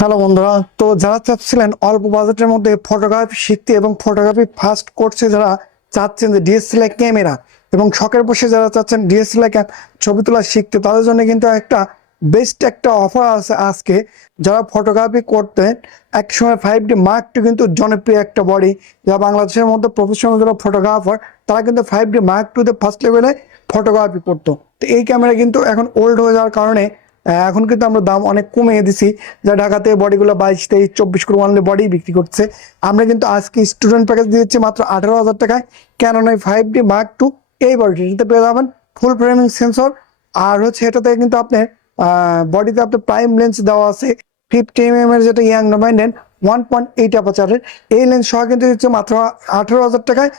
Hello বন্ধুরা, তো যারা চাচ্ছিলেন অল্প বাজেটের মধ্যে ফটোগ্রাফি শিখতে এবং ফটোগ্রাফি ফার্স্ট কোর্সে যারা চাচ্ছেন যে ডিএসএলআর ক্যামেরা এবং শখের বসে যারা চাচ্ছেন ডিএসএলআর ছবি তোলা শিখতে, তাদের জন্য কিন্তু একটা বেস্ট একটা অফার আছে আজকে। যারা ফটোগ্রাফি করতেন একসময় 5D Mark II কিন্তু জনপ্রিয় একটা বডি, যারা বাংলাদেশের মধ্যে প্রফেশনাল যারা ফটোগ্রাফার তারা কিন্তু 5D Mark II তে ফার্স্ট লেভেলে ফটোগ্রাফি করতো। তো এই ক্যামেরা কিন্তু এখন ওল্ড হয়ে যাওয়ার কারণে এখন কিন্তু আমরা দাম অনেক কমিয়ে দিছি। যা ঢাকাতে বডিগুলো 22, 23, 24 করে অনলি বডি বিক্রি করছে, আমরা কিন্তু আজকে স্টুডেন্ট প্যাকেজ দিয়েছি মাত্র 18,000 টাকায়। কেন নয় 5D Mark II এই বডিতে পেয়ে যাবেন ফুল ফ্রেমিং সেন্সর, আর হচ্ছে এটাতে কিন্তু আপনার বডিতে আপনার প্রাইম লেন্স দেওয়া আছে 50 mm এর, যেটা ইয়াং নবাইন্ডেন 1.8 অ্যাপারচারের। এই লেন্স সহ কিন্তু দিচ্ছে মাত্র 18,000 টাকায়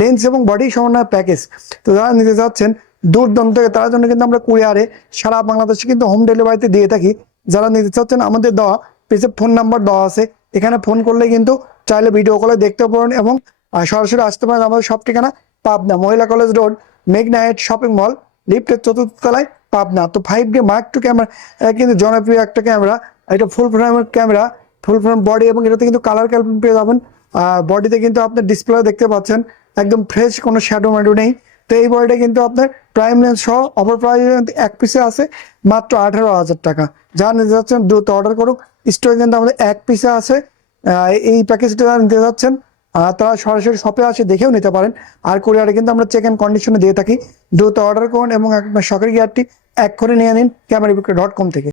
লেন্স এবং বডি সমন্বয় প্যাকেজ। তো যারা নিতে চাচ্ছেন দূর দূরান্ত থেকে, তার জন্য কিন্তু আমরা কুরিয়ারে সারা বাংলাদেশে কিন্তু হোম ডেলিভারিতে দিয়ে থাকি। যারা নিতে চাচ্ছেন আমাদের দেওয়া পেজে ফোন নাম্বার দেওয়া আছে, এখানে ফোন করলে কিন্তু চাইলে ভিডিও কলে দেখতে পারেন এবং সরাসরি আসতে পারেন। আমাদের সব ঠিকানা পাবনা মহিলা কলেজ রোড, মেঘনা হেড শপিং মল, লিফটের 4র্থ তলায়, পাবনা। তো 5D Mark II ক্যামেরা কিন্তু জনপ্রিয় একটা ক্যামেরা, এটা ফুল ফ্রেমের ক্যামেরা, ফুল ফ্রেম বডি, এবং এটাতে কিন্তু কালার ক্যালকুলেশন পেয়ে যাবেন। বডিতে কিন্তু আপনার ডিসপ্লে দেখতে পাচ্ছেন একদম ফ্রেশ, কোনো শ্যাডো ম্যাডো নেই। তো এই বডিটা কিন্তু আপনার প্রাইম লেন্স সহ অফার প্রাইস এক পিসে আছে মাত্র 18,000 টাকা। যা নিতে যাচ্ছেন দ্রুত অর্ডার করুক, স্টোরে কিন্তু আমাদের এক পিসে আছে। এই প্যাকেজটা যারা নিতে যাচ্ছেন তারা সরাসরি শপে আসে দেখেও নিতে পারেন, আর কুরিয়ারে কিন্তু আমরা চেক অ্যান্ড কন্ডিশনে দিয়ে থাকি। দ্রুত অর্ডার করুন এবং আপনার শখের গিয়ারটি এক করে নিয়ে নিন ক্যামেরাবিক্রয়.com থেকে।